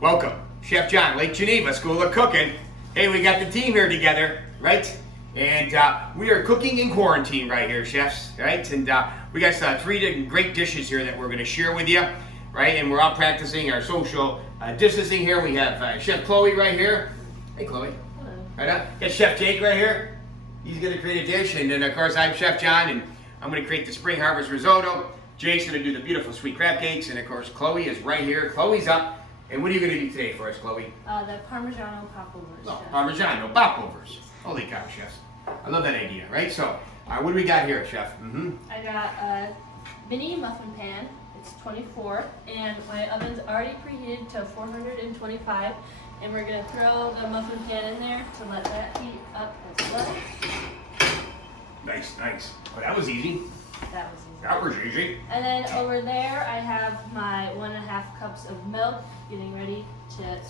Welcome, Chef John, Lake Geneva School of Cooking. Hey, we got the team here together, right? And we are cooking in quarantine right here, chefs, right? And we got three great dishes here that we're going to share with you, right? And we're all practicing our social distancing here. We have Chef Chloe right here. Hey, Chloe. Hello. Right on. Got Chef Jake right here. He's going to create a dish. And then, of course, I'm Chef John, and I'm going to create the spring harvest risotto. Jake's going to do the beautiful sweet crab cakes. And, of course, Chloe is right here. Chloe's up. And what are you going to do today for us, Chloe? The Parmesan Popovers. Oh, Parmesan, Popovers. Holy cow, chefs. I love that idea, right? So, what do we got here, Chef? I got a mini muffin pan. It's 24, and my oven's already preheated to 425. And we're going to throw the muffin pan in there to let that heat up as well. Nice, nice. Oh, that was easy. That was easy. That was easy. And then over there, I have my 1.5 cups of milk getting ready to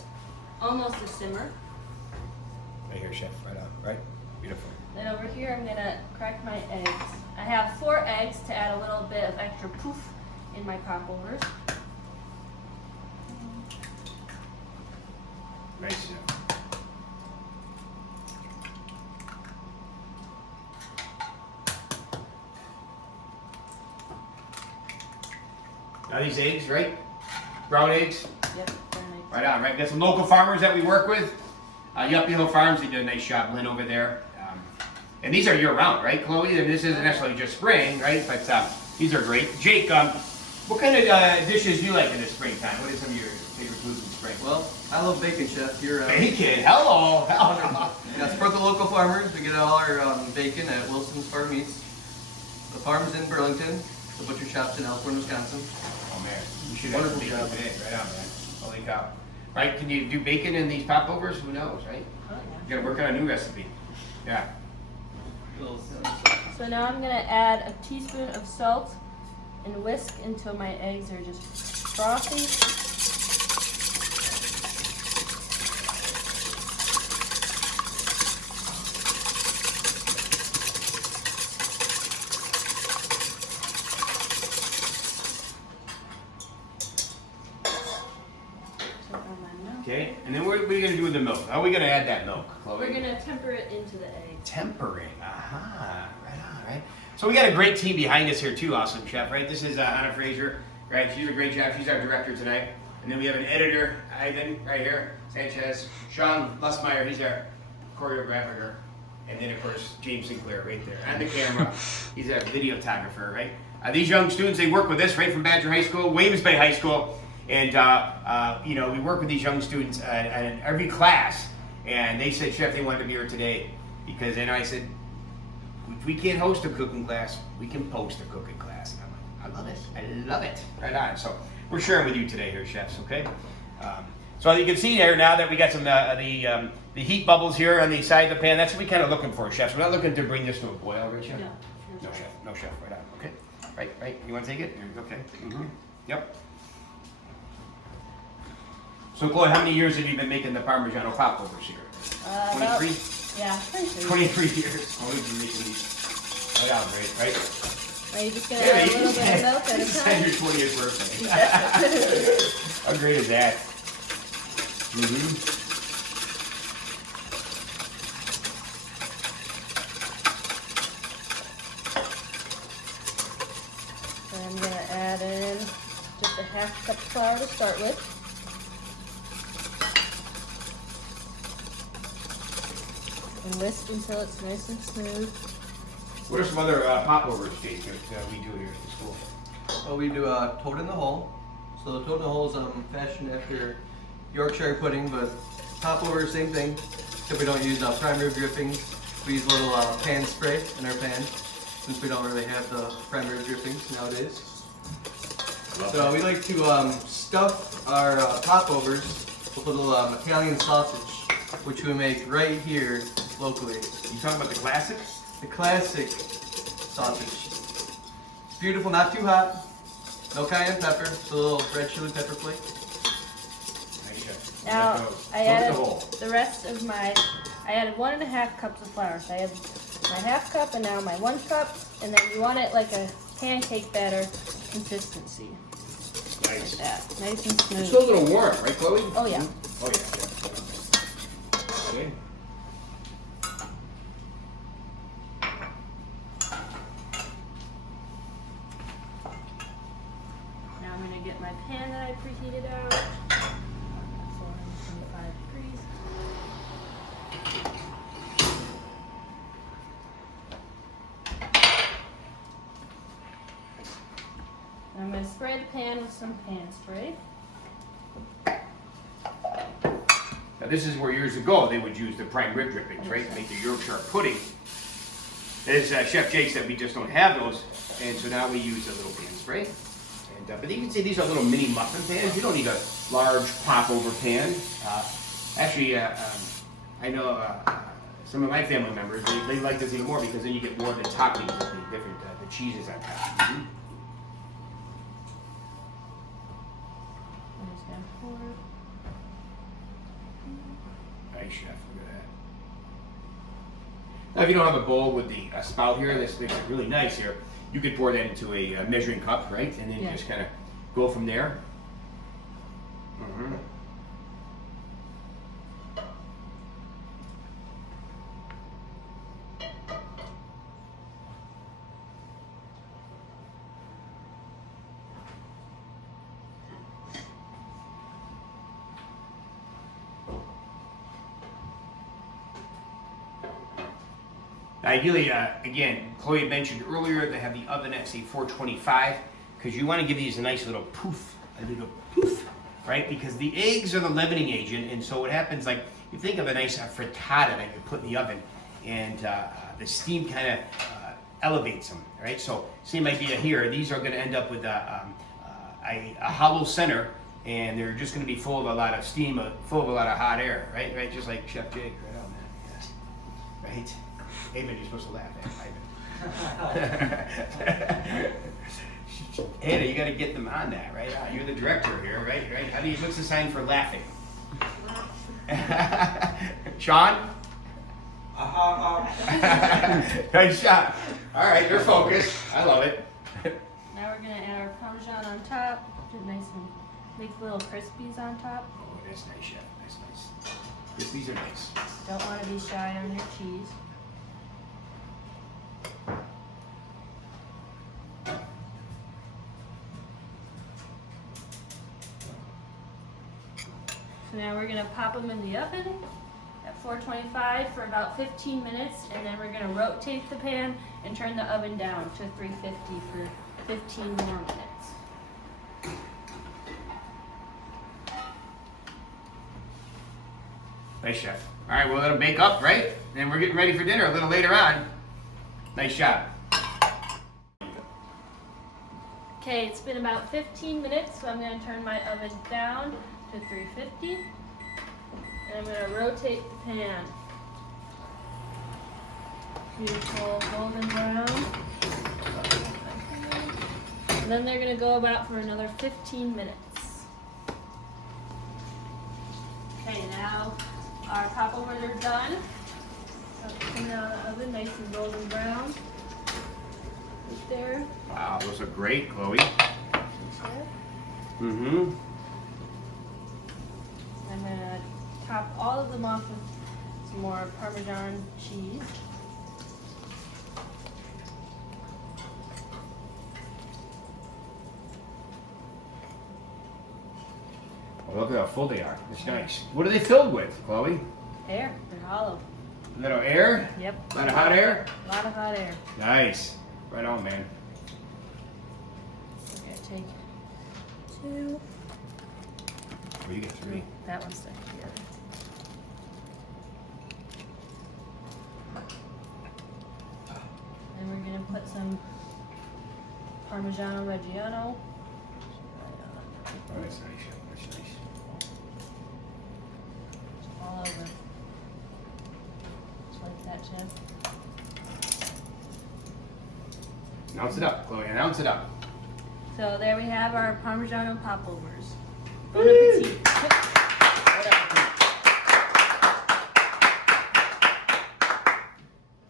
almost a simmer. Right here, Chef. Right on. Right? Beautiful. Then over here, I'm gonna crack my eggs. I have 4 eggs to add a little bit of extra poof in my popovers. Nice, Chef. Now these eggs, right? Brown eggs. Yep, very nice. Right on, right? Got some local farmers that we work with. Yuppie Hill Farms, they do a nice job. Lynn over there. And these are year-round, right, Chloe? And this isn't necessarily just spring, right? But these are great. Jake, what kind of dishes do you like in the springtime? What are some of your favorite foods in spring? Well, I love bacon, Chef. You're Bacon. Hello. Hello. yeah, support the local farmers. We get all our bacon at Wilson's Farm Meats. The farm's in Burlington. The butcher shop's in Elkhorn, Wisconsin. Oh man, you should Wonderful have bacon job. today. Right on, man. Holy cow. Right? Can you do bacon in these popovers? Who knows, right? Oh, You gotta work on a new recipe. Yeah. So now I'm gonna add a teaspoon of salt and whisk until my eggs are just frothy. Okay, and then what are we gonna do with the milk? How are we gonna add that milk, Chloe? We're gonna temper it into the egg. Tempering. Aha. Right on, right? So we got a great team behind us here too, awesome chef, right? This is Anna Fraser, right? She's a great chef. She's our director tonight. And then we have an editor, Ivan, right here, Sanchez. Sean Lusmeyer, he's our choreographer. And then, of course, James Sinclair right there on the camera. He's our videographer, right? These young students, they work with us right from Badger High School, Williams Bay High School. And, you know, we work with these young students in every class. And they said, Chef, they wanted to be here today. Because then I said, if we can't host a cooking class, we can post a cooking class. And I'm like, I love it. I love it. Right on. So we're sharing with you today here, chefs, okay? So you can see here now that we got some the heat bubbles here on the side of the pan. That's what we're kind of looking for, chefs. We're not looking to bring this to a boil, right, chef? No. No, chef. No, chef. Right on. Okay. Right. You want to take it? Okay. Yep. So, Chloe, how many years have you been making the Parmesan popovers here? 23? Yeah, 23 years. Oh, we've been making these. Oh, yeah, great, right? Are you just gonna add a little bit of milk at a It's time? your 20th birthday. How great is that? And I'm gonna add in just a 1/2 cup of flour to start with. And whisk until it's nice and smooth. What are some other popovers, Jake, that we do here at the school? Well, we do toad in the hole. So the toad in the hole is fashioned after Yorkshire pudding, but popover, same thing. Except we don't use prime rib drippings. We use a little pan spray in our pan, since we don't really have the prime rib drippings nowadays. So we like to stuff our popovers with a little Italian sausage, which we make right here locally. You talking about the classics? The classic sausage. It's beautiful, not too hot. No cayenne pepper, just a little red chili pepper flake. Nice, chef. Now, Let those. I Close added the hole. the rest of my, I added 1.5 cups of flour. So I had my 1/2 cup and now my 1 cup. And then you want it like a pancake batter consistency. Nice. that. Nice and It's smooth. still a little warm, right, Chloe? Oh yeah. Oh yeah. Okay. Now I'm gonna get my pan that I preheated out. 425 degrees. I'm going to spray the pan with some pan spray. Now this is where years ago they would use the prime rib drippings, right, to make the Yorkshire pudding. As Chef Jake said, we just don't have those, and so now we use a little pan spray. And, but you can see these are little mini muffin pans. You don't need a large popover pan. Actually, I know some of my family members, they like this even more because then you get more of the toppings of the different the cheeses on top. Mm-hmm. I'm just going to pour. Nice, chef. Look at that. Now, if you don't have a bowl with the spout here, this makes it really nice here. You could pour that into a measuring cup, right? And then Yeah. just kind of go from there. Mm-hmm. Ideally, again, Chloe mentioned earlier, they have the oven at say 425 because you want to give these a nice little poof, right? Because the eggs are the leavening agent, and so what happens, like you think of a nice frittata that you put in the oven, and the steam kind of elevates them, right? So same idea here. These are going to end up with a hollow center, and they're just going to be full of a lot of steam, full of a lot of hot air, right? Right, just like Chef Jake, right on that, yeah. Right? Amen, you're supposed to laugh at Hannah, you got to get them on that, right? You're the director here, right? How do you? What's the sign for laughing? Sean? Nice shot. All right, they're focused. I love it. Now we're going to add our Parmesan on top. Get nice and make little crispies on top. Oh, that's nice, chef. That's nice. Yes, these are nice. Don't want to be shy on your cheese. So now we're going to pop them in the oven at 425 for about 15 minutes, and then we're going to rotate the pan and turn the oven down to 350 for 15 more minutes. Nice, chef. All right, we'll let them bake up, right? And we're getting ready for dinner a little later on. Nice job. Okay, it's been about 15 minutes, so I'm going to turn my oven down to 350. And I'm going to rotate the pan. Beautiful golden brown. And then they're going to go about for another 15 minutes. Okay, now our popovers are done. So coming out of the oven, nice and golden brown. Right there. Wow, those are great, Chloe. There. Mm-hmm. I'm going to top all of them off with some more Parmesan cheese. Well, look at how full they are. It's nice. What are they filled with, Chloe? Air. They're hollow. A little air? Yep. A lot of hot air? A lot of hot air. Nice. Right on, man. We're going to take two. Oh, you get three. That one's stuck together. And we're going to put some Parmigiano Reggiano. Oh, that's nice. That's nice. All over. Just like that, Jeff. Announce it up, Chloe. Announce it up. So there we have our Parmigiano popovers. Bon appetit.